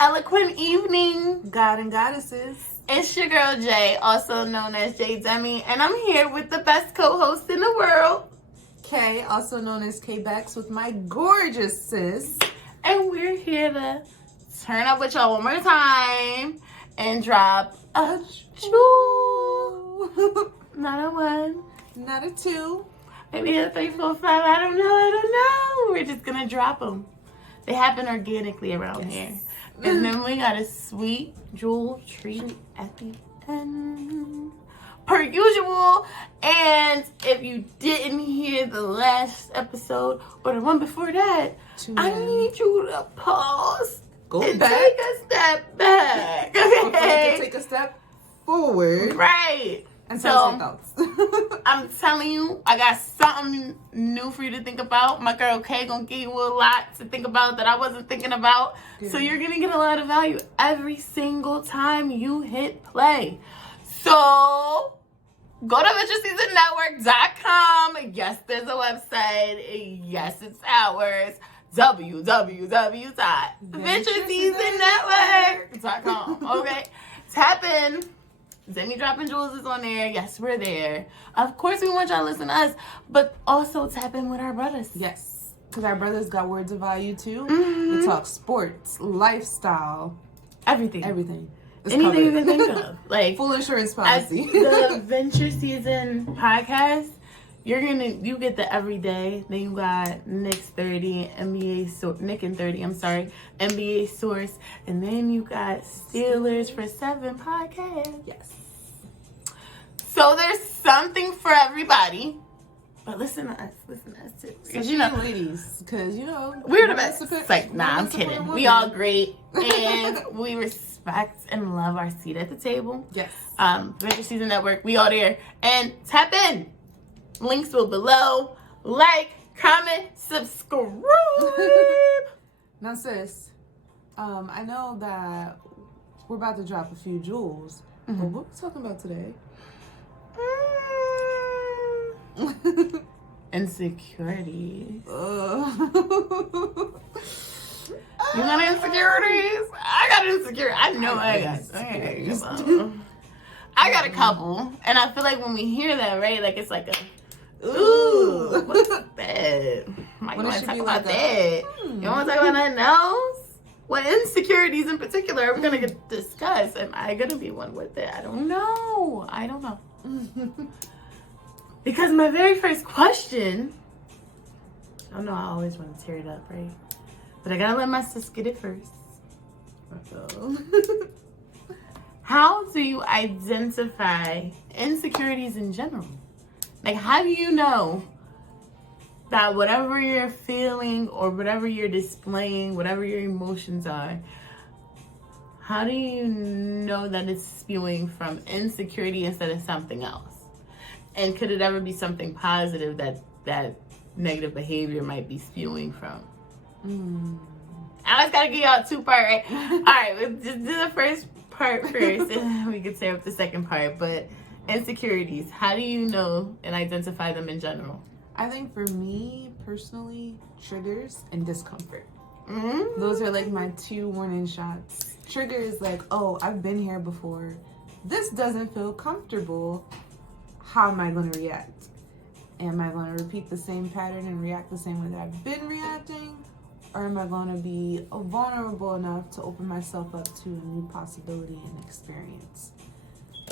eloquent evening, God and goddesses. It's your girl Jay, also known as J Demi, and I'm here with the best co-host in the world, Kay, also known as Kay Bex, with my gorgeous sis. And we're here to turn up with y'all one more time and drop a jewel. Not a one, not a two, maybe a 3, 4, 5. I don't know. We're just gonna drop them. They happen organically around here. And then we got a sweet jewel treat at the end, per usual. And if you didn't hear the last episode or the one before that, I need you to pause and back. take a step back. Okay, take a step forward. Right. And tell us your thoughts. I'm telling you, I got something new for you to think about. My girl Kay gonna give you a lot to think about that I wasn't thinking about. Good. So you're gonna get a lot of value every single time you hit play. So go to VentureSeasonNetwork.com. Yes, there's a website. Yes, it's ours. www.VentureSeasonNetwork.com. Okay, tap in. Demi Dropp'n Jewels is on there. Yes, we're there. Of course, we want y'all to listen to us, but also tap in with our brothers. Yes, because our brothers got words of value too. Mm-hmm. We talk sports, lifestyle, everything. It's anything covered. you can think of, like full insurance policy. The Venture Season podcast. You get the everyday. Then you got Nick's 30, Nick and 30. I'm sorry, NBA Source, and then you got Steelers for 7 podcast. Yes. So there's something for everybody. But listen to us too. Because ladies, because we're the best. It's like, nah, I'm kidding. We all great. And we respect and love our seat at the table. Yes. Venture Season Network, we all there. And tap in. Links will below. Like, comment, subscribe. Now, sis, I know that we're about to drop a few jewels, but what are we talking about today? Insecurities. You got insecurities? I got insecurities. I know I got insecurities. I got a couple, and I feel like when we hear that, right, like it's like a, ooh, what's that? Might want to talk about that. You want to talk about nothing else? What insecurities in particular are we going to discuss? Am I going to be one with it? I don't know. Because my very first question, I know I always want to tear it up, right? But I got to let my sis get it first. How do you identify insecurities in general? Like, how do you know that whatever you're feeling or whatever you're displaying, whatever your emotions are, how do you know that it's spewing from insecurity instead of something else? And could it ever be something positive that negative behavior might be spewing from? I always gotta give y'all a 2-part, right? All right, we'll just do the first part first, and we can say up the second part. But insecurities, how do you know and identify them in general? I think for me personally, triggers and discomfort. Those are like my 2 warning shots. Trigger is like, oh, I've been here before. This doesn't feel comfortable. How am I going to react? Am I going to repeat the same pattern and react the same way that I've been reacting? Or am I going to be vulnerable enough to open myself up to a new possibility and experience?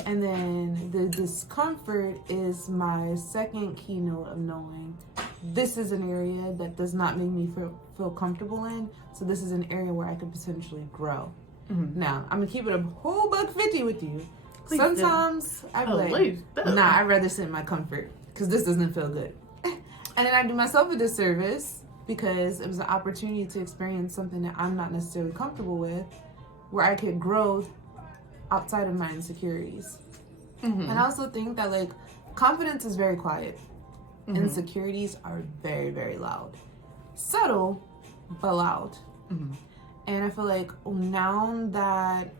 And then the discomfort is my second keynote of knowing this is an area that does not make me feel comfortable in. So this is an area where I could potentially grow. Now, I'm going to keep it a whole $150 with you. Please sometimes I'm I'd rather sit in my comfort because this doesn't feel good. And then I do myself a disservice because it was an opportunity to experience something that I'm not necessarily comfortable with, where I could grow outside of my insecurities. And I also think that like confidence is very quiet. Insecurities are very, very loud. Subtle, but loud. And I feel like now that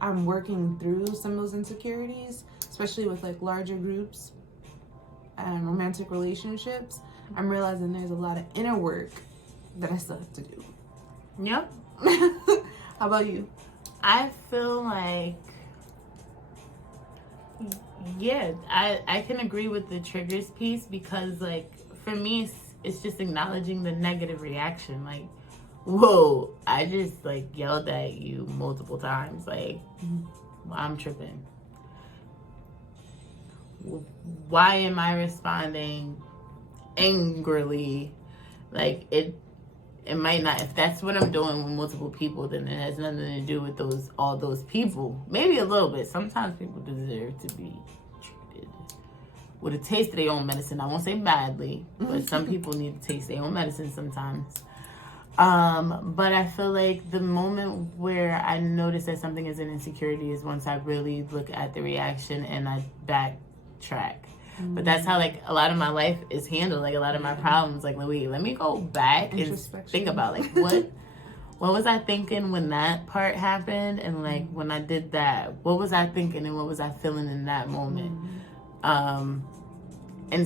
I'm working through some of those insecurities, especially with like larger groups and romantic relationships, I'm realizing there's a lot of inner work that I still have to do. Yep. How about you? I feel like, yeah, I can agree with the triggers piece because, like, for me, it's just acknowledging the negative reaction. Like, whoa, I just, like, yelled at you multiple times. Like, I'm tripping. Why am I responding angrily? Like, it might not, if that's what I'm doing with multiple people, then it has nothing to do with all those people. Maybe a little bit. Sometimes people deserve to be treated with a taste of their own medicine. I won't say badly, but some people need to taste their own medicine sometimes. But I feel like the moment where I notice that something is an insecurity is once I really look at the reaction and I backtrack. But that's how, like, a lot of my life is handled. Like, a lot of my problems, like, wait, let me go back and think about, like, what was I thinking when that part happened? And, like, when I did that, what was I thinking and what was I feeling in that moment? And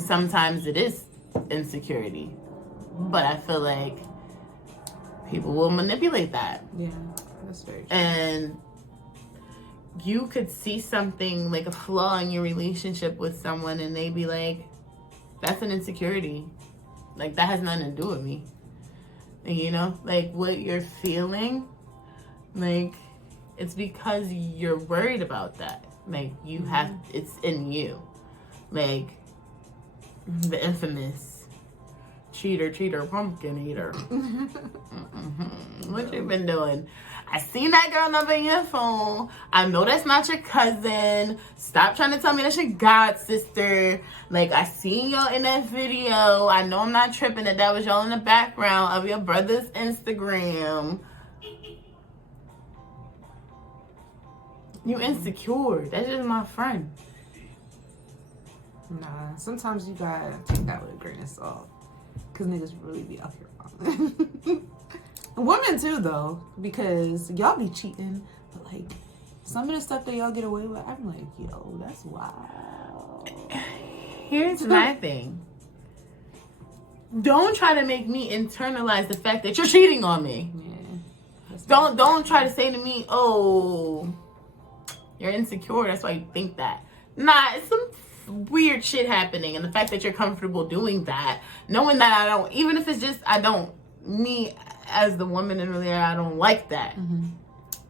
sometimes it is insecurity. But I feel like people will manipulate that. Yeah, that's very true. And you could see something, like a flaw in your relationship with someone, and they be like, that's an insecurity. Like, that has nothing to do with me. And, you know, like, what you're feeling, like, it's because you're worried about that. Like, you have, it's in you. Like, the infamous cheater, pumpkin eater. What you been doing? I seen that girl number in your phone. I know that's not your cousin. Stop trying to tell me that's your god sister. Like, I seen y'all in that video. I know I'm not tripping that was y'all in the background of your brother's Instagram. You insecure. That's just my friend. Nah, sometimes you gotta take that with a grain of salt. Because niggas really be out here. Women too, though, because y'all be cheating, but like some of the stuff that y'all get away with, I'm like, yo, that's wild. Here's my thing. Don't try to make me internalize the fact that you're cheating on me. Yeah. Don't try to say to me, oh, you're insecure, that's why you think that. Nah, it's some weird shit happening, and the fact that you're comfortable doing that, knowing that I don't, even if it's just me as the woman in there, I don't like that.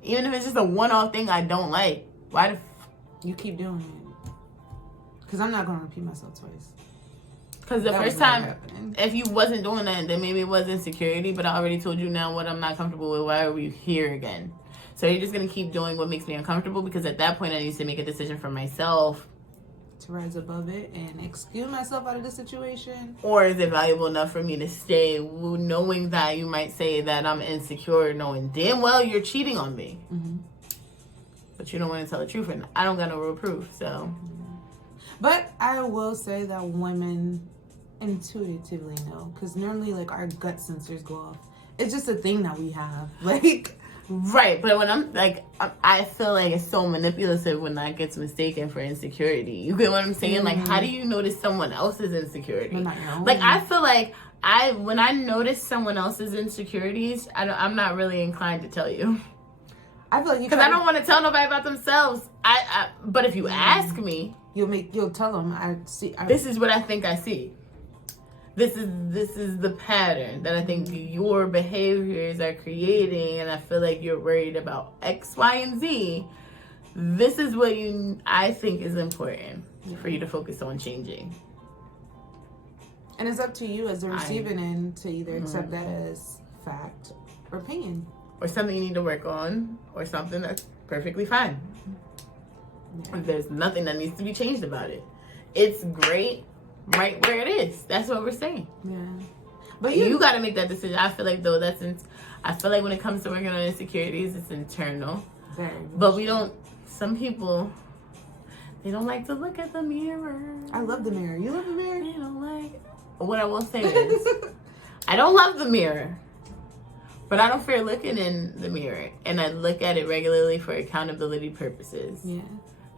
Even if it's just a one-off thing I don't like, why you keep doing it? Because I'm not going to repeat myself twice. Because the first time, if you wasn't doing that, then maybe it was insecurity, but I already told you now what I'm not comfortable with. Why are we here again? So you're just going to keep doing what makes me uncomfortable? Because at that point, I need to make a decision for myself. To rise above it and excuse myself out of the situation? Or is it valuable enough for me to stay knowing that you might say that I'm insecure, knowing damn well you're cheating on me? But you don't want to tell the truth, and I don't got no real proof, so. But I will say that women intuitively know, because normally, like, our gut sensors go off. It's just a thing that we have. Like, right, but when I'm like, I feel like it's so manipulative when that gets mistaken for insecurity. You get what I'm saying? Like, how do you notice someone else's insecurity? Not your own. Like, I feel like when I notice someone else's insecurities, I'm not really inclined to tell you. I feel like because I don't want to tell nobody about themselves. But if you ask me, you'll tell them. This is what I think I see. This is the pattern that I think your behaviors are creating, and I feel like you're worried about X, Y, and Z. This is what I think is important for you to focus on changing. And it's up to you as the receiving end to either accept that as fact or opinion. Or something you need to work on, or something that's perfectly fine. Yeah. There's nothing that needs to be changed about it. It's great right where it is. That's what we're saying. Yeah. But you got to make that decision. I feel like, though, I feel like when it comes to working on insecurities, it's internal. But we don't, some people, they don't like to look at the mirror. I love the mirror. You love the mirror? They don't like, what I will say is, I don't love the mirror. But I don't fear looking in the mirror. And I look at it regularly for accountability purposes. Yeah.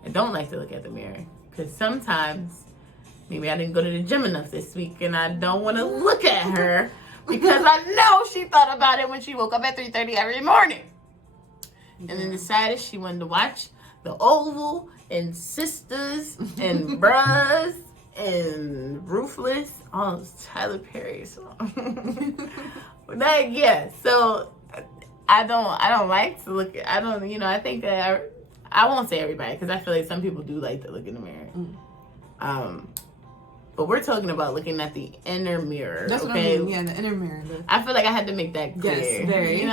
I don't like to look at the mirror. Because sometimes, maybe I didn't go to the gym enough this week. And I don't want to look at her. Because I know she thought about it when she woke up at 3:30 every morning. and then decided she wanted to watch The Oval and Sisters and Bruhs and Ruthless, all those Tyler Perry songs. So I don't like to look at, I think that I won't say everybody, because I feel like some people do like to look in the mirror. But we're talking about looking at the inner mirror. That's what I mean. Yeah, the inner mirror. I feel like I had to make that clear. Yes, very.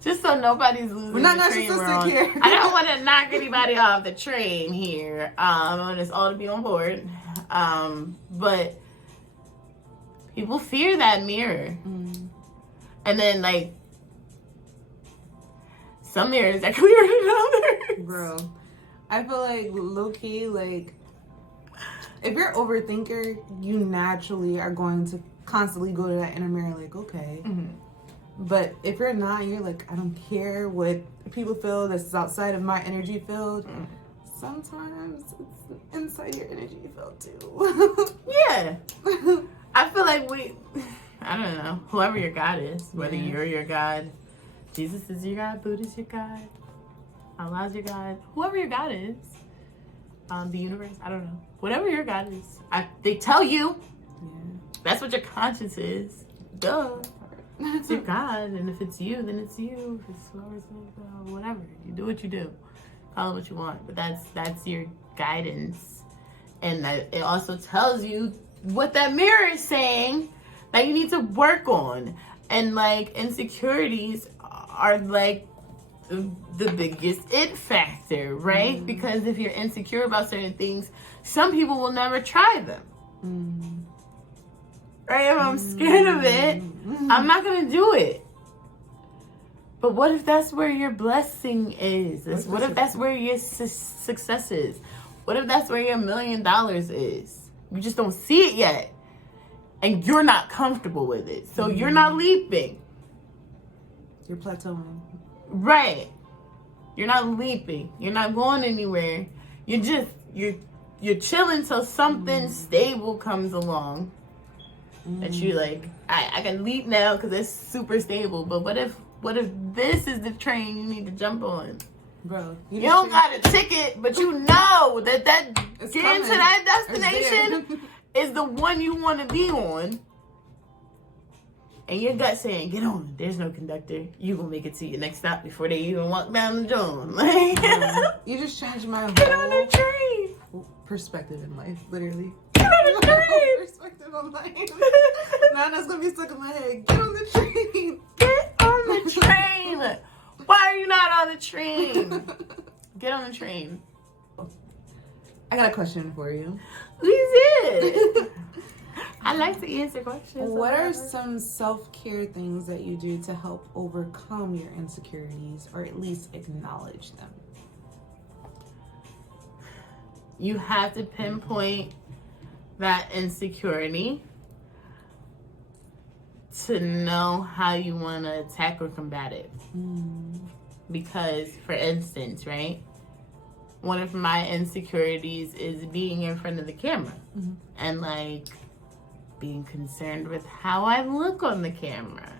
Just so nobody's losing. We're not the train narcissistic here. I don't want to knock anybody off the train here. I want us all to be on board. But people fear that mirror. And then, like, some mirrors are clearer than others. Bro, I feel like low-key, like, if you're an overthinker, you naturally are going to constantly go to that inner mirror like, okay. But if you're not, you're like, I don't care what people feel that's outside of my energy field. Sometimes it's inside your energy field too. Yeah. I feel like I don't know, whoever your God is, whether you're your God, Jesus is your God, Buddha is your God, Allah's your God, whoever your God is, the universe, I don't know. Whatever your God is, they tell you. That's what your conscience is. Duh. It's your God, and if it's you, then it's you. If it's whoever's whatever, you do what you do. Call it what you want, but that's your guidance, and that it also tells you what that mirror is saying that you need to work on. And like insecurities are like the biggest it factor, right? Because if you're insecure about certain things, some people will never try them. Right? If I'm scared of it, I'm not going to do it. But what if that's where your blessing is? What if that's where your success is? What if that's where your $1 million is? You just don't see it yet. And you're not comfortable with it. So you're not leaping. You're plateauing. Right. You're not leaping. You're not going anywhere. You're chilling till something stable comes along. That you like, I can leap now because it's super stable. But what if this is the train you need to jump on? Bro, you don't got a ticket, but you know that getting to that destination is the one you want to be on. And your gut saying, get on. There's no conductor. You gonna make it to your next stop before they even walk down the joint. Like, you just changed my whole get on the train. Perspective in life, literally. Get on the train. Perspective on life. Now that's gonna be stuck in my head. Get on the train. Get on the train. Why are you not on the train? Get on the train. I got a question for you. We did. I like to answer questions. What are some self-care things that you do to help overcome your insecurities, or at least acknowledge them? You have to pinpoint that insecurity to know how you want to attack or combat it. Because, for instance, right, one of my insecurities is being in front of the camera and like being concerned with how I look on the camera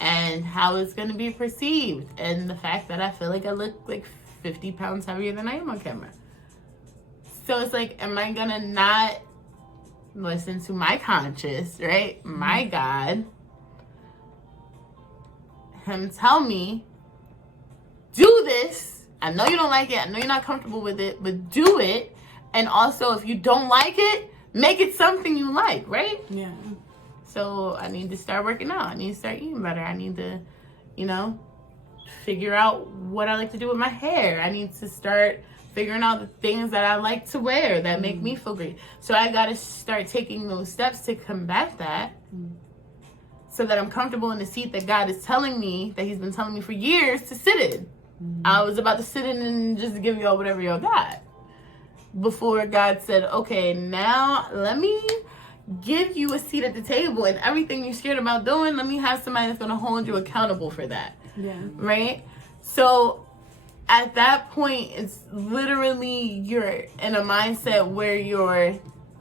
and how it's going to be perceived, and the fact that I feel like I look like 50 pounds heavier than I am on camera. So it's like, am I going to not listen to my conscience, right? My God. Him tell me, do this. I know you don't like it. I know you're not comfortable with it, but do it. And also, if you don't like it, make it something you like, right? Yeah. So I need to start working out. I need to start eating better. I need to, figure out what I like to do with my hair. I need to start figuring out the things that I like to wear that make me feel great. So I got to start taking those steps to combat that so that I'm comfortable in the seat that God is telling me, that he's been telling me for years to sit in. I was about to sit in and just give y'all whatever y'all got. Before God said, okay, now let me give you a seat at the table, and everything you're scared about doing, let me have somebody that's going to hold you accountable for that. Yeah. Right? So at that point, it's literally you're in a mindset where you're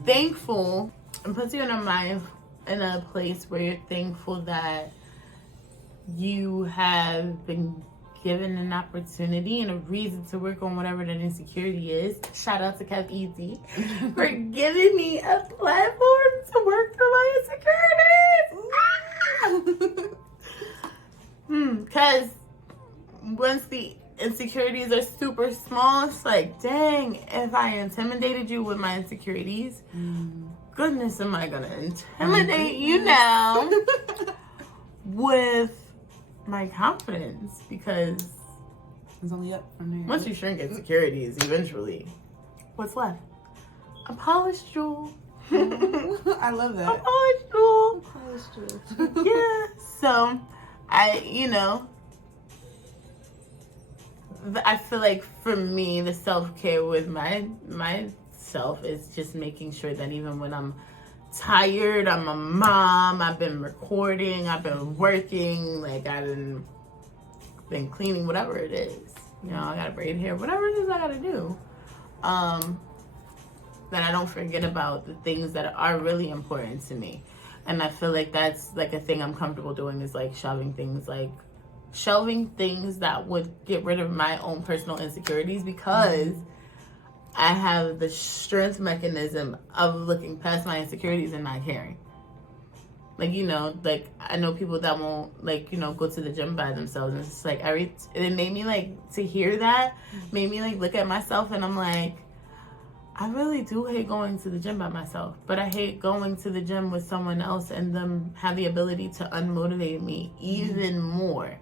thankful, and puts you in a place where you're thankful that you have been given an opportunity and a reason to work on whatever that insecurity is. Shout out to Kev Easy for giving me a platform to work through my insecurities. Because once the insecurities are super small, it's like, dang, if I intimidated you with my insecurities, goodness, am I gonna intimidate you now with my confidence? Because it's only up from there. Once you shrink insecurities, eventually, what's left? A polished jewel. I love that. A polished jewel. Polished jewel. Yeah. So, I feel like for me, the self-care with myself is just making sure that even when I'm tired, I'm a mom, I've been recording, I've been working, like I've been cleaning, whatever it is. You know, I gotta braid hair, whatever it is I gotta do. That I don't forget about the things that are really important to me. And I feel like that's like a thing I'm comfortable doing, is like shelving things that would get rid of my own personal insecurities, because I have the strength mechanism of looking past my insecurities and not caring. Like, like I know people that won't go to the gym by themselves, and it's just like it made me to hear that made me look at myself, and I'm like, I really do hate going to the gym by myself, but I hate going to the gym with someone else and them have the ability to unmotivate me even more.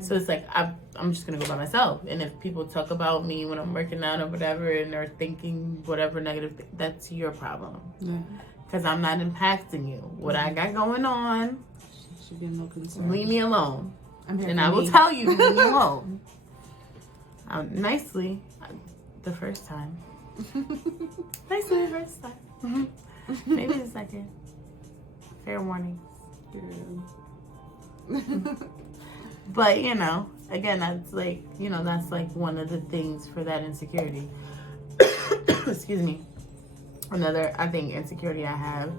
So it's like, I'm just going to go by myself. And if people talk about me when I'm working out or whatever, and they're thinking whatever negative, that's your problem. Yeah. Because I'm not impacting you. What I got going on, should be no concern. Leave me alone. And I will tell you, leave me alone. Nicely, the first time. Nicely the first time. Maybe the second. Fair warning. But, again, that's one of the things for that insecurity. Excuse me. Another, I think, insecurity I have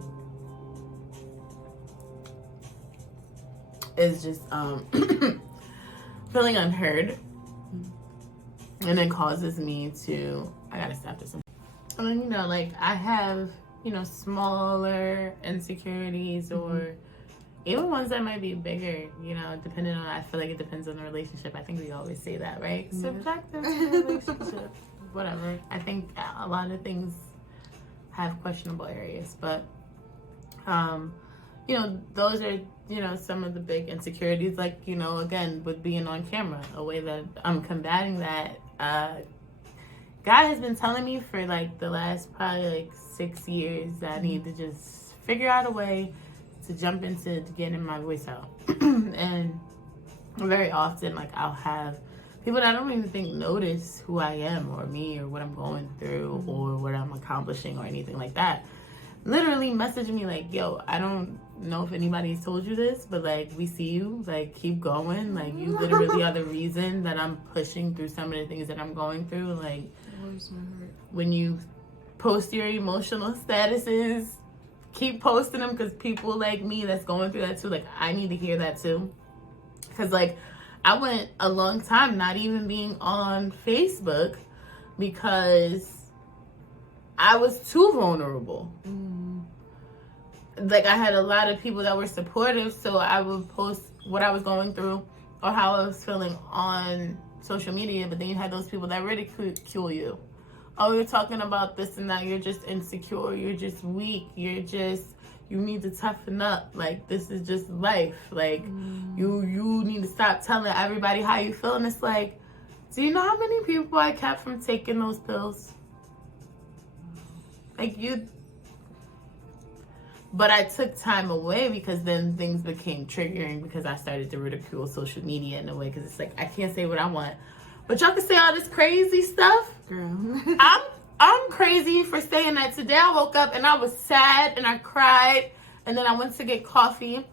is just feeling unheard. And it causes me to, I gotta stop this. And then, I have, smaller insecurities, or even ones that might be bigger, depending on, I feel like it depends on the relationship. I think we always say that, right? Mm-hmm. Subjective relationship, whatever. I think a lot of things have questionable areas, but, those are, some of the big insecurities, again, with being on camera, a way that I'm combating that. God has been telling me for the last probably 6 years that I need to just figure out a way to jump into getting my voice out. And very often, I'll have people that I don't even think notice who I am or me or what I'm going through or what I'm accomplishing or anything like that, literally message me yo, I don't know if anybody's told you this, but we see you, keep going, you literally are the reason that I'm pushing through some of the things that I'm going through. When you post your emotional statuses, keep posting them, because people like me that's going through that too, I need to hear that too. Because I went a long time not even being on Facebook because I was too vulnerable. I had a lot of people that were supportive, so I would post what I was going through or how I was feeling on social media, but then you had those people that ridicule you. Oh, you're talking about this and that, you're just insecure, you're just weak, you need to toughen up, this is just life, you need to stop telling everybody how you feel. And it's do you know how many people I kept from taking those pills? But I took time away, because then things became triggering, because I started to ridicule social media in a way, because it's I can't say what I want, but y'all can say all this crazy stuff. Girl. I'm crazy for saying that. Today I woke up and I was sad and I cried, and then I went to get coffee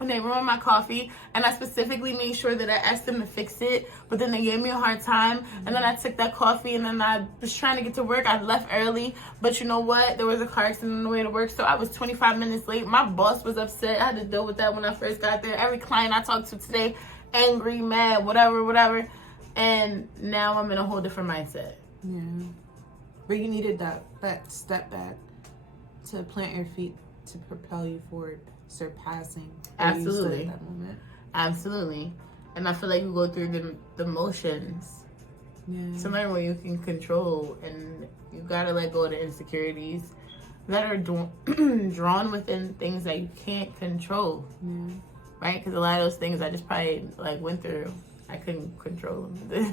and they ruined my coffee, and I specifically made sure that I asked them to fix it, but then they gave me a hard time, and then I took that coffee, and then I was trying to get to work. I left early, but you know what? There was a car accident on the way to work, so I was 25 minutes late. My boss was upset. I had to deal with that when I first got there. Every client I talked to today, angry, mad, whatever. And now I'm in a whole different mindset. Yeah. But you needed that step back to plant your feet to propel you forward, surpassing where you stood at that moment. Absolutely. And I feel like you go through the motions to learn what you can control, and you gotta let go of the insecurities that are drawn within things that you can't control. Right? Because a lot of those things I just probably like went through, I couldn't control them.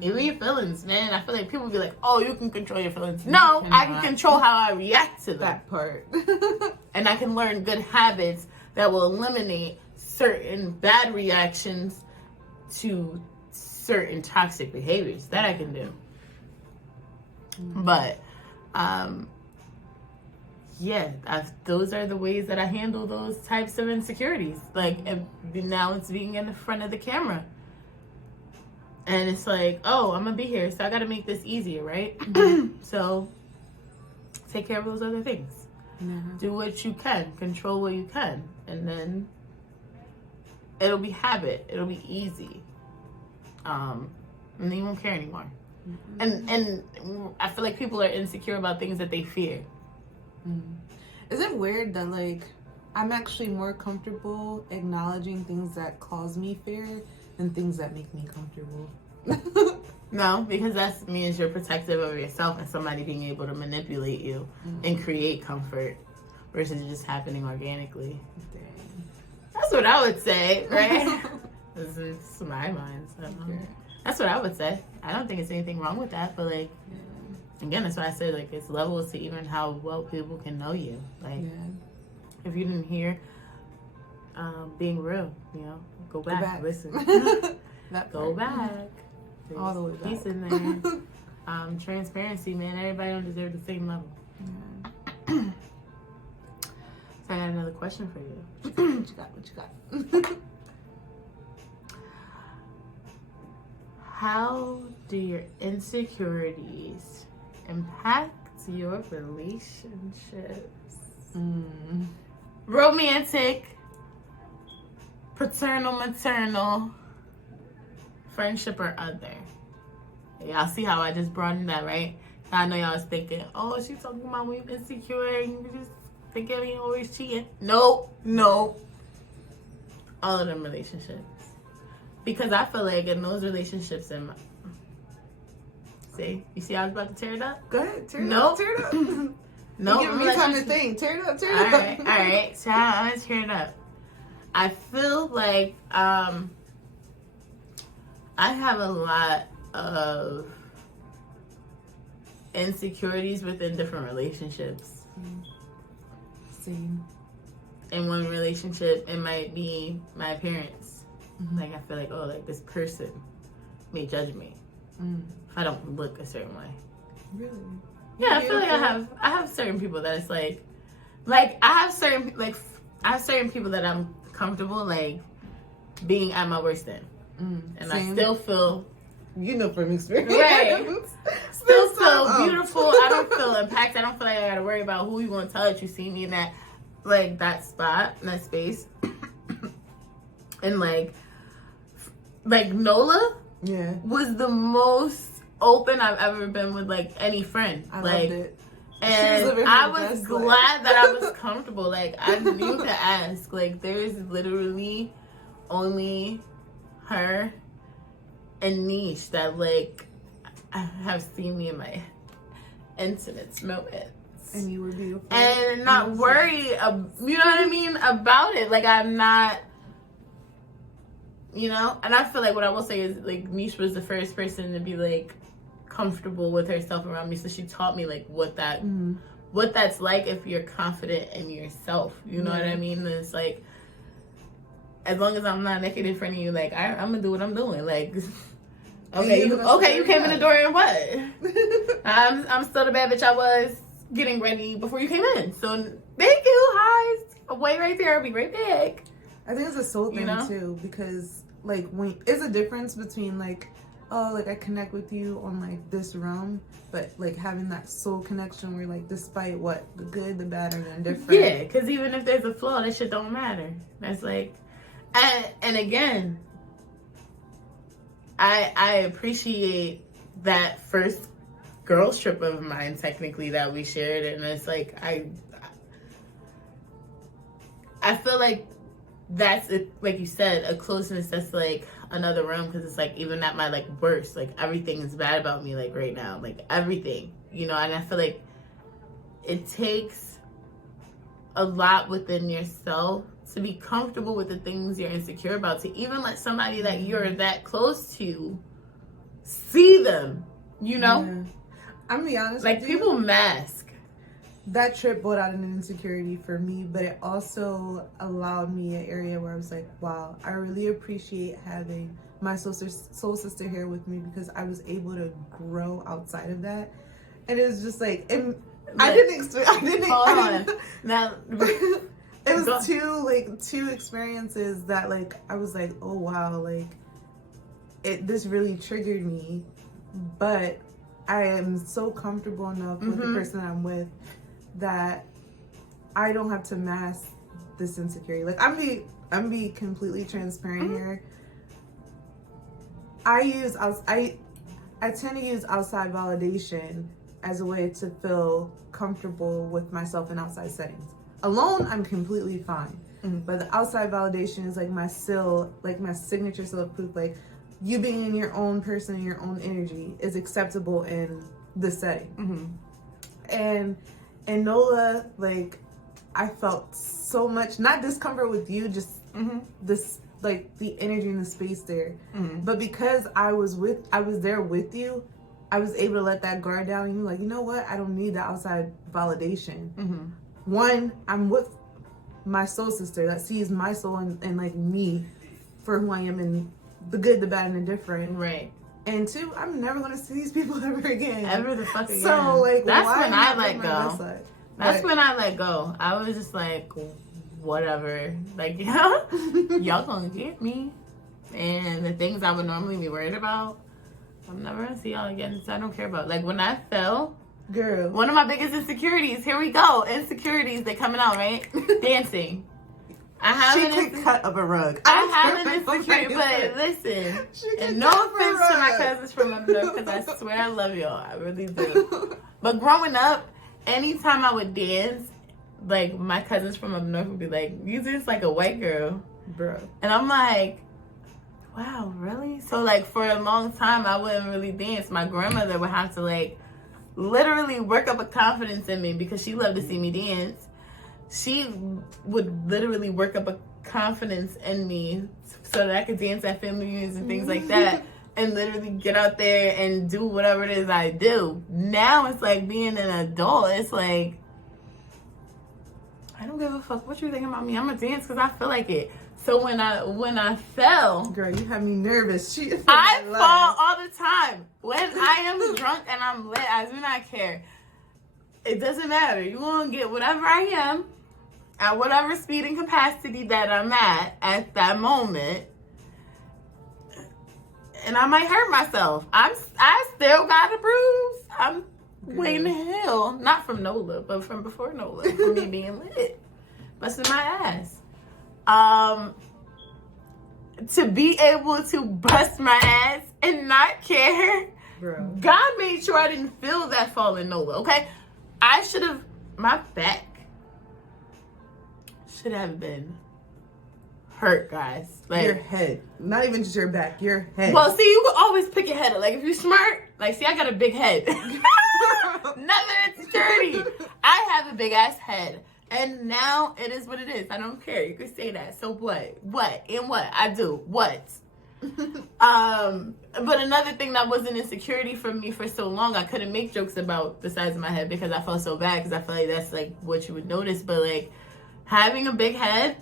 Even your feelings, man. I feel like people be like, "Oh, you can control your feelings." No, I can control how I react to them. That part. And I can learn good habits that will eliminate certain bad reactions to certain toxic behaviors. That I can do. But, those are the ways that I handle those types of insecurities. Like, and now it's being in the front of the camera. And it's like, oh, I'm going to be here, so I got to make this easier, right? So, take care of those other things. Do what you can. Control what you can. And then it'll be habit. It'll be easy. And then you won't care anymore. And I feel like people are insecure about things that they fear. Is it weird that, like, I'm actually more comfortable acknowledging things that cause me fear than things that make me comfortable? No, because that means you're protective of yourself and somebody being able to manipulate you and create comfort versus just happening organically. Dang. That's what I would say, right? This is my mind. So. That's what I would say. I don't think it's anything wrong with that, but like, again, that's why I say like it's levels to even how well people can know you. Like, if you didn't hear being real, you know, go back. Listen. Go back. There's all the way back. Peace in there. Transparency, man. Everybody don't deserve the same level. So I got another question for you. What you got? How do your insecurities impact your relationships? Romantic, paternal, maternal, friendship, or other? Y'all see how I just broadened that, right? I know y'all was thinking, oh, she's talking about when you're insecure and you just think of me always cheating. No. All of them relationships. Because I feel like in those relationships, you see I was about to tear it up? Go ahead, tear it up. No, give me time to think. Tear it up. All right. So I'm gonna tear it up. I feel like I have a lot of insecurities within different relationships. Same. In one relationship, it might be my appearance. Like, I feel like, oh, like, this person may judge me if I don't look a certain way. Really? Yeah, I feel like I have certain people that it's like I have certain people that I'm comfortable, like, being at my worst in. And Same. I still feel... You know from experience. Right. Still feel beautiful. I don't feel impacted. I don't feel like I gotta worry about who you gonna touch. You see me in that, like, that spot, in that space. And, like Nola was the most open I've ever been with, like, any friend. I like, loved it. And I was glad that I was comfortable. Like, I knew to ask. Like, there's literally only her and Niche that, like, have seen me in my intimate moments. And you were beautiful. And not worry, you know what I mean, about it. Like, I'm not... You know, and I feel like what I will say is, like, Niche was the first person to be, like, comfortable with herself around me. So she taught me, like, what that's like if you're confident in yourself. You know what I mean? And it's like, as long as I'm not naked in front of you, like, I'm gonna do what I'm doing. Like, you came in the door and what? I'm still the bad bitch I was getting ready before you came in. So thank you, hi. Wait right there. I'll be right back. I think it's a soul thing too, because like when it's a difference between like, oh, like I connect with you on like this realm, but like having that soul connection where like despite what the good, the bad, or the indifferent. Yeah, because even if there's a flaw, that shit don't matter. That's like, and again, I appreciate that first girls trip of mine, technically, that we shared, and it's like I feel like that's it, like you said, a closeness that's like another realm, because it's like even at my like worst, like everything is bad about me like right now, like everything, you know. And I feel like it takes a lot within yourself to be comfortable with the things you're insecure about, to even let somebody that you're that close to see them, you know. Yeah. I'm gonna be honest, like people mask. That trip brought out an insecurity for me, but it also allowed me an area where I was like, wow, I really appreciate having my soul sister here with me, because I was able to grow outside of that. And it was just like, I didn't hold on. Now, it was two experiences that like, I was like, oh wow, like this really triggered me, but I am so comfortable enough with the person I'm with that I don't have to mask this insecurity. Like I'm be completely transparent here. I tend to use outside validation as a way to feel comfortable with myself in outside settings. Alone, I'm completely fine. But the outside validation is like my signature seal of proof. Like you being in your own person, in your own energy is acceptable in this setting. And NOLA, like, I felt so much, not discomfort with you, just this, like, the energy and the space there. But because I was there with you, I was able to let that guard down, and you're like, you know what? I don't need the outside validation. One, I'm with my soul sister that sees my soul and like, me for who I am, and the good, the bad, and the different. Right. And two, I'm never gonna see these people ever again. Ever the fuck again. So like, that's why when I let go. That's but, when I let go. I was just like, whatever. Like, y'all gonna get me. And the things I would normally be worried about, I'm never gonna see y'all again. So I don't care about. Like when I fell, girl, one of my biggest insecurities. Here we go. Insecurities. They coming out, right? Dancing. I have she cut up a rug. I have an insecurity, but listen, and no offense to my cousins from up north, because I swear I love y'all, I really do. But growing up, anytime I would dance, like my cousins from up north would be like, "You dance like a white girl, bro," and I'm like, "Wow, really?" So like for a long time, I wouldn't really dance. My grandmother would have to like literally work up a confidence in me because she loved to see me dance. She would literally work up a confidence in me so that I could dance at family reunions and things like that, and literally get out there and do whatever it is I do. Now it's like being an adult. It's like, I don't give a fuck what you think about me. I'm gonna dance because I feel like it. So when I fell, girl, you have me nervous. I fall all the time. When I am drunk and I'm lit, I do not care. It doesn't matter. You're gonna get whatever I am at whatever speed and capacity that I'm at that moment, and I might hurt myself. I still got a bruise. I'm waiting to heal, not from NOLA, but from before NOLA, from me being lit, busting my ass. To be able to bust my ass and not care, bro. God made sure I didn't feel that fall in NOLA. Okay, I should have. My back should have been hurt, guys. Like your head, not even just your back, your head. Well, see, you can always pick your head up. Like if you're smart, like see, I got a big head. Another insecurity. I have a big ass head, and now it is what it is. I don't care. You can say that. So what? What? And what? I do what? But another thing that was an insecurity for me for so long, I couldn't make jokes about the size of my head because I felt so bad, because I feel like that's like what you would notice. But like having a big head,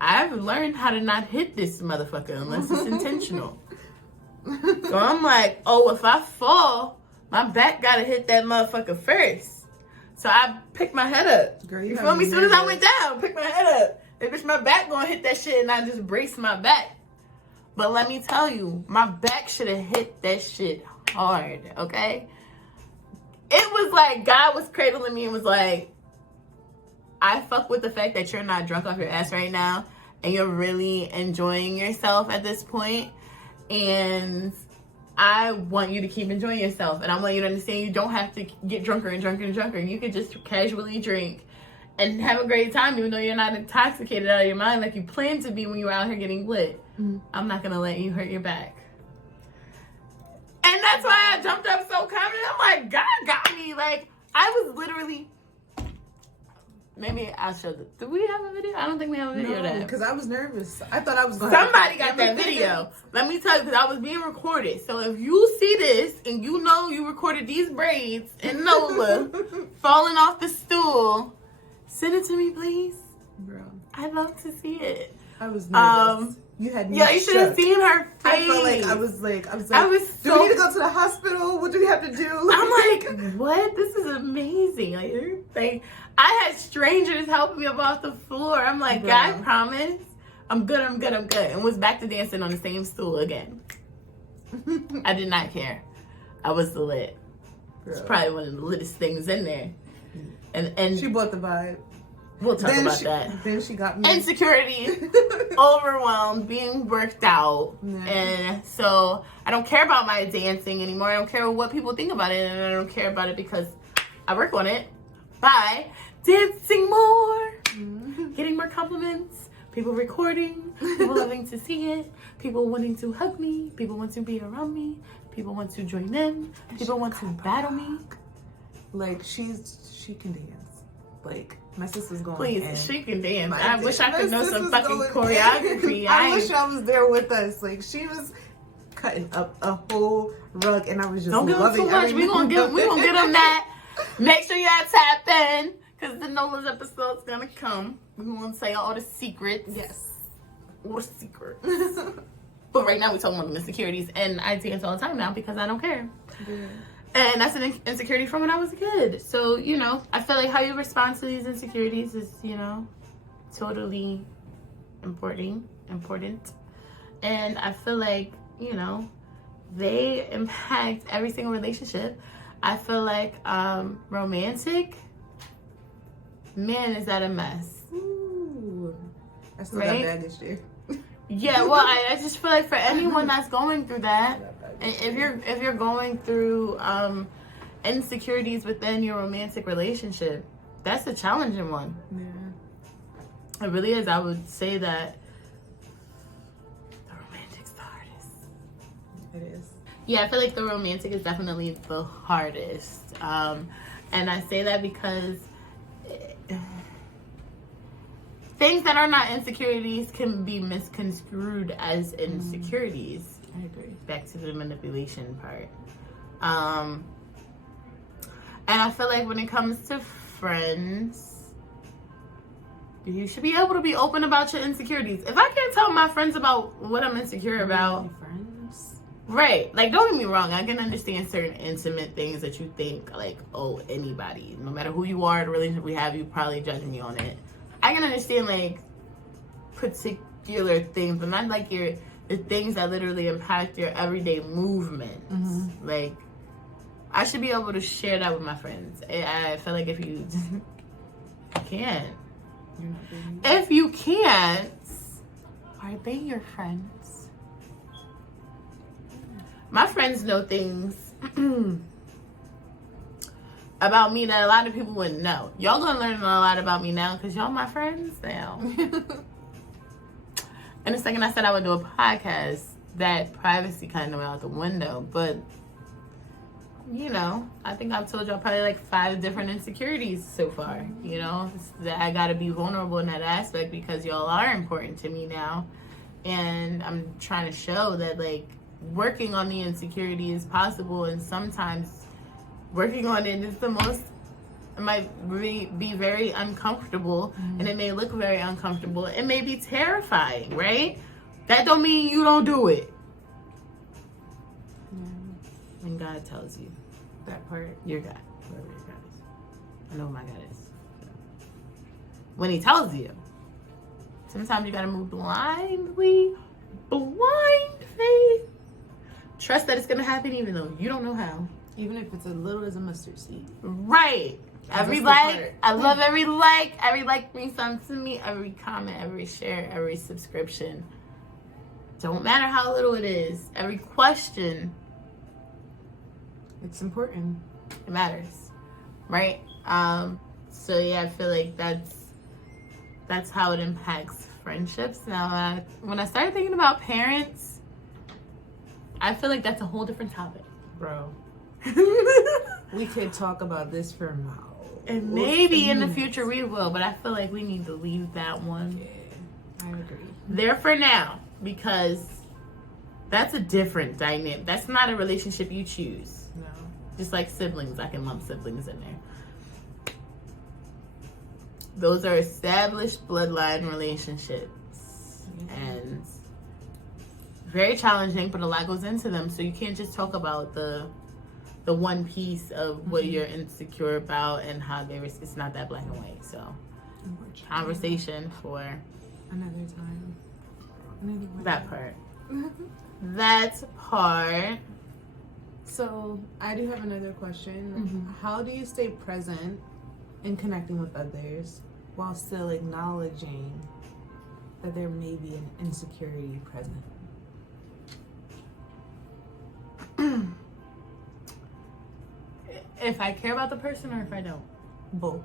I've learned how to not hit this motherfucker unless it's intentional. So I'm like, oh, if I fall, my back gotta hit that motherfucker first. So I picked my head up. Girl, you feel me? As soon as I went down, pick my head up. If it's my back gonna hit that shit, and I just brace my back. But let me tell you, my back should have hit that shit hard, okay? It was like God was cradling me and was like, I fuck with the fact that you're not drunk off your ass right now and you're really enjoying yourself at this point. And I want you to keep enjoying yourself. And I want you to understand you don't have to get drunker and drunker and drunker. You could just casually drink and have a great time, even though you're not intoxicated out of your mind like you planned to be when you were out here getting lit. I'm not going to let you hurt your back. And that's why I jumped up so confident. I'm like, God got me. Like, I was literally... Maybe I'll show do we have a video? I don't think we have a video of that. Because I was nervous. I thought I was going to... Somebody got that video. Let me tell you, because I was being recorded. So if you see this and you know you recorded these braids and Nola falling off the stool, send it to me, please. Bro. I'd love to see it. I was nervous. You had me Yeah, you should have seen her face. I felt like I was like, do we need to go to the hospital? What do we have to do? I'm like, what? This is amazing. Like, everything. I had strangers helping me up off the floor. I'm like, God, I promise. I'm good. And was back to dancing on the same stool again. I did not care. I was the lit. It's probably one of the littest things in there. And she bought the vibe. We'll talk about that. Then she got me. Insecurities, overwhelmed, being worked out. Yeah. And so I don't care about my dancing anymore. I don't care what people think about it. And I don't care about it because I work on it by dancing more, getting more compliments, people recording, people loving to see it, people wanting to hug me, people want to be around me, people want to join in, people want to battle me. Like, she can dance. Like, my sister's going Please, in. she can dance. I wish I could know some fucking choreography. I wish I was there with us. Like, she was cutting up a whole rug, and I was just loving Don't give them too much. We gonna give them that. Make sure y'all tap in, because the Nola's episode's gonna come. We're gonna say all the secrets. Yes. All the secrets. But right now we're talking about the insecurities, and I dance all the time now because I don't care. Yeah. And that's an insecurity from when I was a kid. So, you know, I feel like how you respond to these insecurities is, you know, totally important. And I feel like, you know, they impact every single relationship. I feel like romantic, man, is that a mess. Ooh. I still got baggage there. Yeah, well, I just feel like for anyone that's going through that, and if you're going through insecurities within your romantic relationship, that's a challenging one. Yeah. It really is. I would say that the romantic's the hardest. It is. Yeah, I feel like the romantic is definitely the hardest. And I say that because things that are not insecurities can be misconstrued as insecurities. I agree. Back to the manipulation part. And I feel like when it comes to friends, you should be able to be open about your insecurities. If I can't tell my friends about what I'm insecure about, friends, right? Like, don't get me wrong. I can understand certain intimate things that you think, like, oh, anybody, no matter who you are, the relationship we have, you probably judge me on it. I can understand, like, particular things, but not like the things that literally impact your everyday movement. Like, I should be able to share that with my friends. I feel like if you can't, if you can't, are they your friends? My friends know things about me that a lot of people wouldn't know. Y'all gonna learn a lot about me now because y'all my friends now. And the second I said I would do a podcast, that privacy kind of went out the window. But, you know, I think I've told y'all probably like 5 different insecurities so far. You know, that I gotta be vulnerable in that aspect because y'all are important to me now. And I'm trying to show that, like, working on the insecurity is possible, and sometimes working on it is it might be very uncomfortable, and it may look very uncomfortable. It may be terrifying, right? That don't mean you don't do it. When God tells you that part, your God, whoever your God is. I know who my God is. When he tells you, sometimes you gotta move blind faith. Trust that it's gonna happen even though you don't know how. Even if it's as little as a mustard seed. Right. Every like, I love every like. Every like means something to me. Every comment, every share, every subscription. Don't matter how little it is. Every question, it's important. It matters, right? So yeah, I feel like that's how it impacts friendships. Now, when I started thinking about parents, I feel like that's a whole different topic, bro. We could talk about this for miles. And maybe in the future we will, but I feel like we need to leave that one. Yeah, I agree. There for now, because that's a different dynamic. That's not a relationship you choose. No. Just like siblings, I can lump siblings in there. Those are established bloodline relationships. And very challenging, but a lot goes into them. So you can't just talk about the one piece of what you're insecure about and how it's not that black and white. So conversation for another time. That part. That part. So I do have another question. Mm-hmm. How do you stay present in connecting with others while still acknowledging that there may be an insecurity present? If I care about the person or if I don't? Both.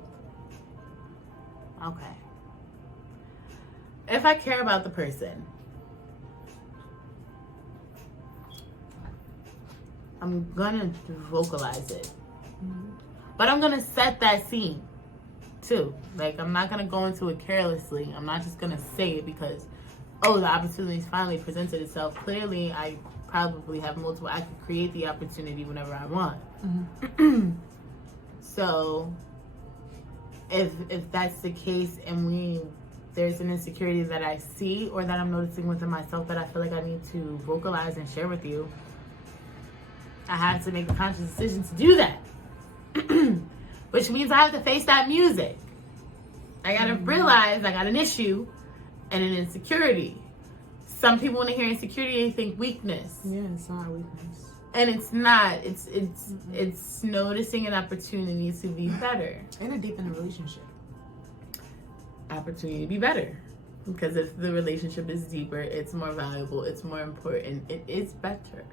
Okay. If I care about the person, I'm gonna vocalize it. Mm-hmm. But I'm gonna set that scene too. Like, I'm not gonna go into it carelessly. I'm not just gonna say it because, oh, the opportunity's finally presented itself. Clearly, I probably have multiple. I could create the opportunity whenever I want. Mm-hmm. So, if that's the case, and there's an insecurity that I see or that I'm noticing within myself that I feel like I need to vocalize and share with you, I have to make a conscious decision to do that. Which means I have to face that music. I gotta realize I got an issue and an insecurity. Some people, when they hear insecurity, they think weakness. Yeah, it's not a weakness. And it's not. It's noticing an opportunity to be better. And a deepen a relationship. Opportunity to be better. Because if the relationship is deeper, it's more valuable, it's more important, it is better.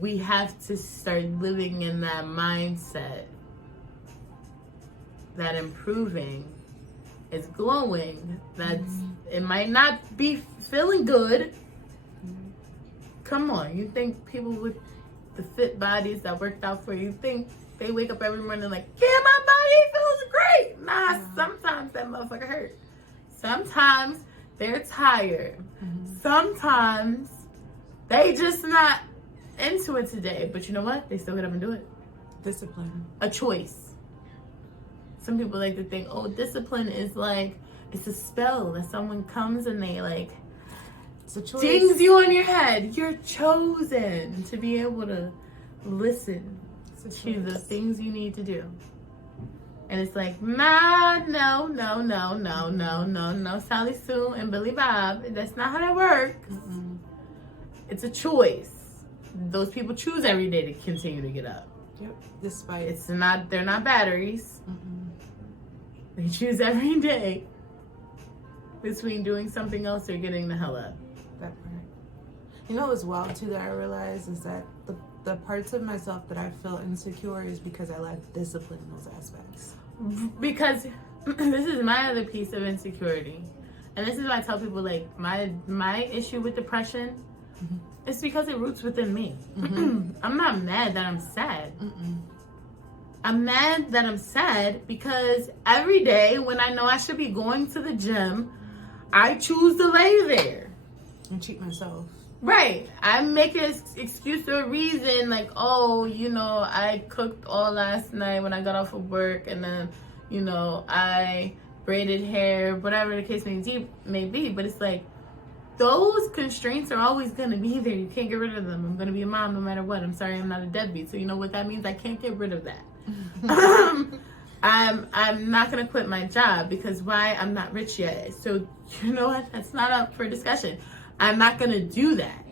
We have to start living in that mindset that improving is glowing. That's it might not be feeling good. Come on, you think people with the fit bodies that worked out for you think they wake up every morning like, yeah, my body feels great? Nah, sometimes that motherfucker hurt. Sometimes they're tired. Sometimes they just not into it today. But you know what? They still get up and do it. Discipline. A choice. Some people like to think, oh, discipline is like, it's a spell that someone comes and they like, it's a choice. Dings you on your head. You're chosen to be able to listen to the things you need to do. And it's like, nah, no, Sally Sue and Billy Bob. That's not how that works. It's a choice. Those people choose every day to continue to get up. Yep. Despite they're not batteries. They choose every day between doing something else or getting the hell up. That part. You know what's wild too that I realize is that the parts of myself that I feel insecure is because I lack discipline in those aspects. Because this is my other piece of insecurity. And this is why I tell people, like, my issue with depression is because it roots within me. I'm not mad that I'm sad. I'm mad that I'm sad because every day when I know I should be going to the gym, I choose to lay there. And cheat myself. Right. I make an excuse or a reason like, oh, you know, I cooked all last night when I got off of work, and then, you know, I braided hair, whatever the case may be. But it's like, those constraints are always going to be there. You can't get rid of them. I'm going to be a mom no matter what. I'm sorry, I'm not a deadbeat. So you know what that means? I can't get rid of that. I'm not going to quit my job because why? I'm not rich yet. So you know what? That's not up for discussion. I'm not going to do that.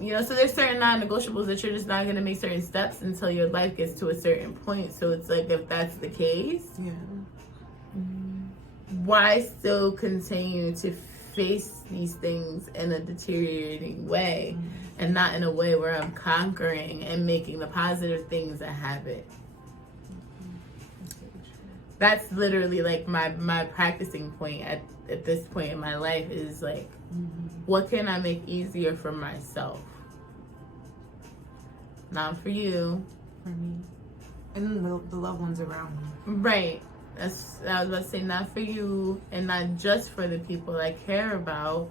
You know, so there's certain non-negotiables that you're just not going to make certain steps until your life gets to a certain point. So it's like, if that's the case, why still continue to face these things in a deteriorating way and not in a way where I'm conquering and making the positive things a habit? That's literally like my practicing point at this point in my life is like, what can I make easier for myself? Not for you. For me. And the loved ones around me. Right. I was about to say, not for you and not just for the people I care about,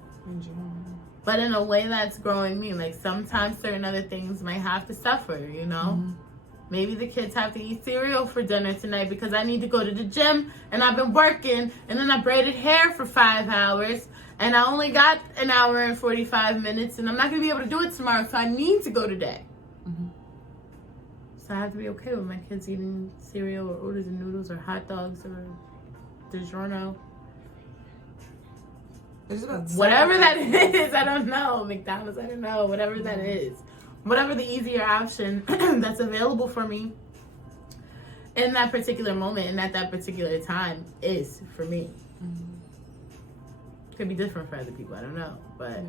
but in a way that's growing me. Like sometimes certain other things might have to suffer, you know? Maybe the kids have to eat cereal for dinner tonight because I need to go to the gym and I've been working and then I braided hair for 5 hours and I only got an hour and 45 minutes and I'm not going to be able to do it tomorrow, so I need to go today. So I have to be okay with my kids eating cereal or oodles and noodles or hot dogs or DiGiorno. Whatever that is, I don't know. McDonald's, I don't know. Whatever that is. Whatever the easier option that's available for me in that particular moment and at that particular time is for me. Could be different for other people, I don't know. But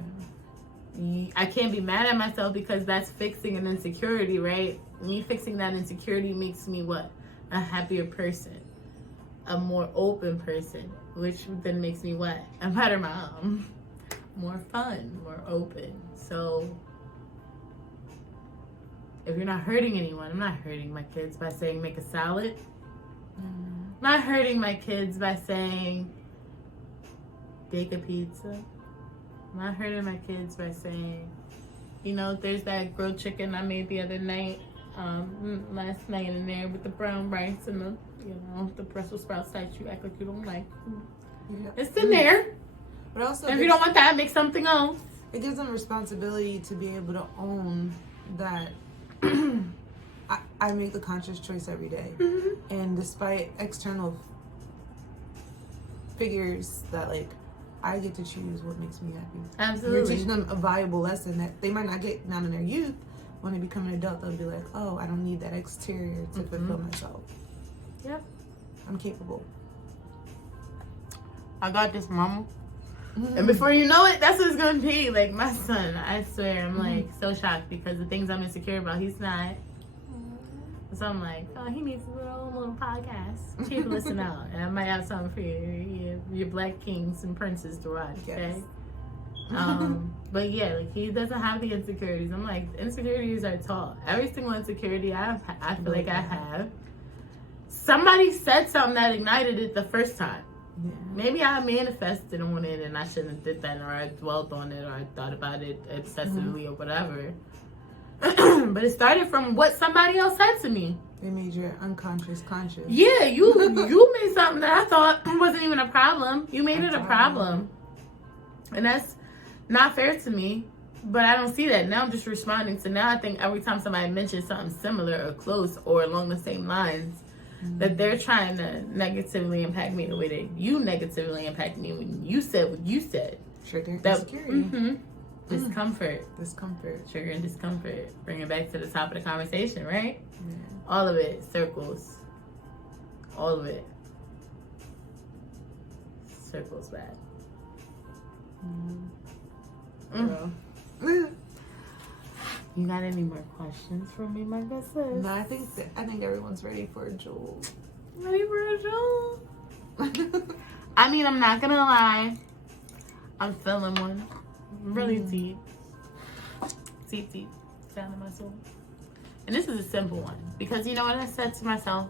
I can't be mad at myself because that's fixing an insecurity, right? Me fixing that insecurity makes me what? A happier person. A more open person. Which then makes me what? A better mom. More fun. More open. So if you're not hurting anyone, I'm not hurting my kids by saying make a salad. I'm not hurting my kids by saying bake a pizza. I'm not hurting my kids by saying, you know, there's that grilled chicken I made the other night, last night in there with the brown rice and the, you know, the Brussels sprouts that you act like you don't like. It's in there. But also, if you don't want that, make something else. It gives them responsibility to be able to own that I make the conscious choice every day. And despite external figures that like, I get to choose what makes me happy. Absolutely. You're teaching them a valuable lesson that they might not get now in their youth. When they become an adult, they'll be like, oh, I don't need that exterior to fulfill myself. Yep. I'm capable. I got this, mama. And before you know it, that's what it's going to be. Like, my son, I swear, I'm like so shocked because the things I'm insecure about, he's not. So I'm like, oh, he needs a little podcast. Check listen out. And I might have something for your black kings and princes to watch, okay? Yes. But yeah, like he doesn't have the insecurities. I'm like, insecurities are taught. Every single insecurity I feel like I have. Somebody said something that ignited it the first time. Yeah. Maybe I manifested on it and I shouldn't have did that, or I dwelt on it, or I thought about it obsessively or whatever. But it started from what somebody else said to me. They made your unconscious conscious. Yeah, you made something that I thought wasn't even a problem. You made it a problem. And that's not fair to me. But I don't see that. Now I'm just responding to now I think every time somebody mentions something similar or close or along the same lines, that they're trying to negatively impact me the way that you negatively impact me when you said what you said. Trigger that insecurity. Discomfort. Trigger and discomfort. Bring it back to the top of the conversation, right? Yeah. All of it. Circles. All of it. Circles back. You got any more questions for me, my good sis? No, I think everyone's ready for a jewel. Ready for a jewel? I mean, I'm not gonna lie. I'm feeling one. Really deep down in my soul. And this is a simple one because you know what I said to myself?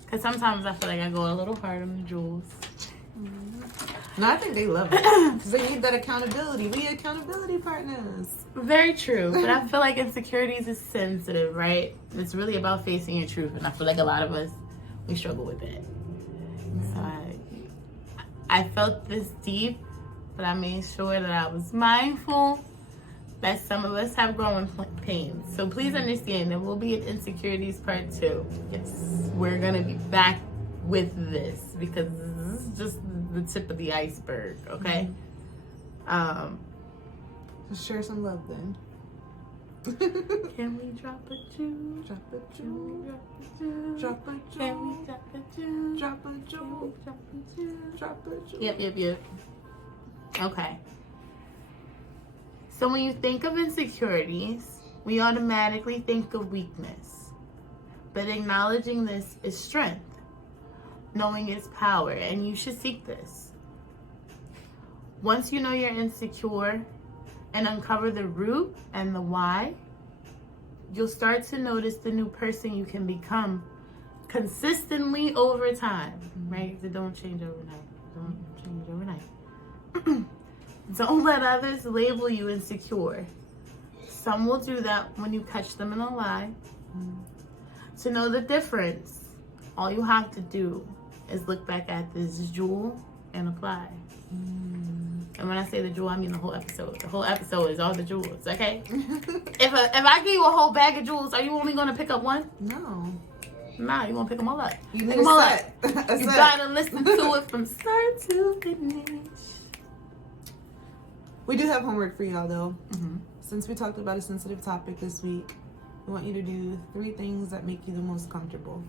Because sometimes I feel like I go a little hard on the jewels. No, I think they love it because they need that accountability. We need accountability partners. Very true, but I feel like insecurities is sensitive, right? It's really about facing your truth, and I feel like a lot of us, we struggle with it. So I felt this deep, but I made sure that I was mindful that some of us have growing pains. So please understand there will be an insecurities part 2. Yes, we're gonna be back with this because this is just the tip of the iceberg, okay? Let's share some love then. Can we drop a jewel? Drop a jewel. Drop a jewel. Can we drop a jewel? Drop a jewel. Drop a jewel. Drop a jewel. Yep. Okay. So when you think of insecurities, we automatically think of weakness. But acknowledging this is strength. Knowing its power, and you should seek this. Once you know you're insecure and uncover the root and the why, you'll start to notice the new person you can become consistently over time, right? It don't change overnight. Don't let others label you insecure. Some will do that when you catch them in a lie. To know the difference, all you have to do is look back at this jewel and apply. And when I say the jewel, I mean the whole episode. The whole episode is all the jewels, okay? If I give you a whole bag of jewels, are you only going to pick up one? No. Nah, you want to pick them all up. You pick need them all up. A You set. got to listen to it from start to finish. We do have homework for y'all, though. Mm-hmm. Since we talked about a sensitive topic this week, we want you to do 3 things that make you the most comfortable.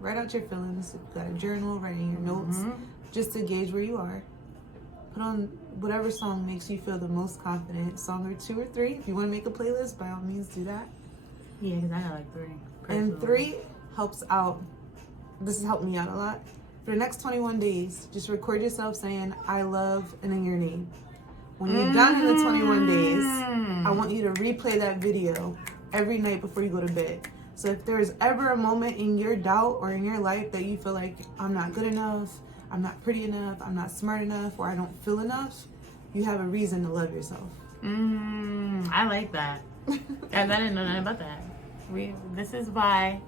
Write out your feelings. If you've got a journal, write in your notes, just to gauge where you are. Put on whatever song makes you feel the most confident. Song or 2 or 3. If you want to make a playlist, by all means, do that. Yeah, because I got like 3. And 3 helps out. This has helped me out a lot. For the next 21 days, just record yourself saying, I love, and then your name. When you're done in the 21 days, I want you to replay that video every night before you go to bed. So if there's ever a moment in your doubt or in your life that you feel like I'm not good enough, I'm not pretty enough, I'm not smart enough, or I don't feel enough, you have a reason to love yourself. I like that. And I didn't know nothing about that. This is why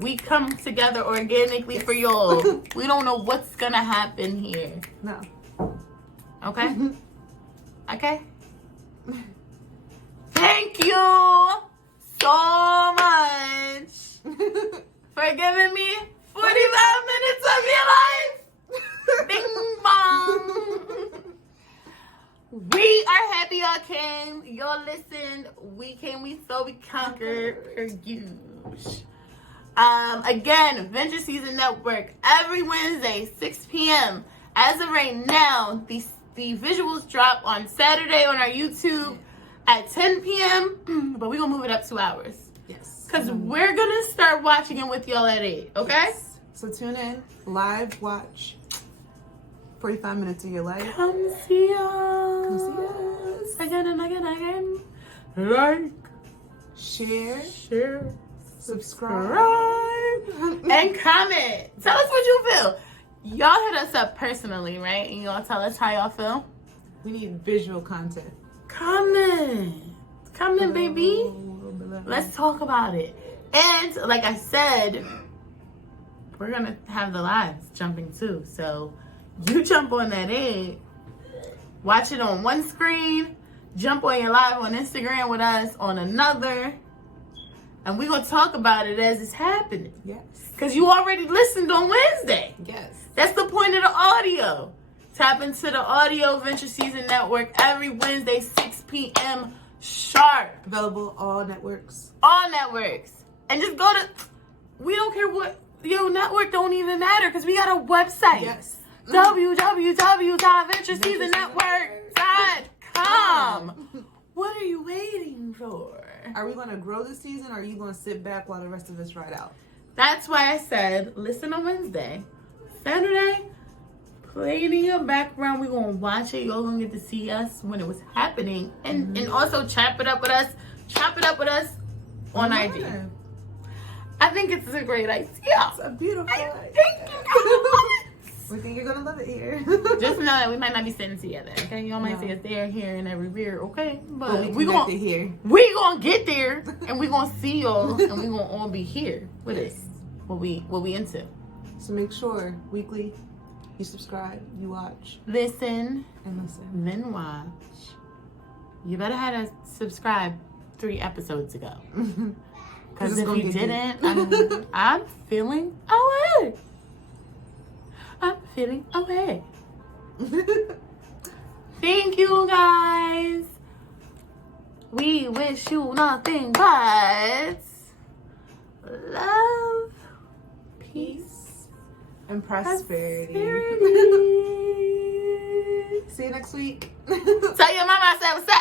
we come together organically for y'all. We don't know what's gonna happen here. No. Okay? Okay? Thank you so much for giving me 45 minutes of your life. Bing bong. We are happy y'all came. Y'all listened. We came, we saw, we conquered. Huge. Again, Venture Season Network every Wednesday, 6 p.m. As of right now, the visuals drop on Saturday on our YouTube at 10 p.m. But we're gonna move it up 2 hours. Yes. Because we're gonna start watching it with y'all at 8, okay? Yes. So tune in, live watch 45 minutes of your life. Come see us. Come see us. Again and again and again. Like, Share, subscribe, and comment. Tell us what you feel. Y'all hit us up personally, right? And y'all tell us how y'all feel. We need visual content. Comment, baby. Let's talk about it. And like I said, we're gonna have the lives jumping too. So you jump on that egg, watch it on one screen, jump on your live on Instagram with us on another, and we're gonna talk about it as it's happening. Yes. Because you already listened on Wednesday. Yes. That's the point of the audio. Tap into the Audio Venture Season Network every Wednesday, 6 p.m. sharp. Available all networks. All networks. And just go to, we don't care what, network don't even matter because we got a website. Yes. www.ventureseasonnetwork.com. What are you waiting for? Are we going to grow this season, or are you going to sit back while the rest of us ride out? That's why I said, listen on Wednesday. Saturday, play it in your background. We're going to watch it. Y'all going to get to see us when it was happening. And also chop it up with us. Chop it up with us on IG. I think it's a great idea. It's a beautiful idea. We think you're going to love it here. Just know that we might not be sitting together, okay? Y'all might see us there, here, and everywhere, okay? But we gonna here. We gonna get there, and we gonna see y'all, and we gonna all be here with us. What we into. So make sure weekly you subscribe, you watch, Listen, and listen. then watch. You better have to subscribe 3 episodes ago. Because if you didn't, I'm feeling away. I'm feeling away. Thank you, guys. We we wish you nothing but love, peace, and prosperity. See you next week. Tell your mama I said what's up.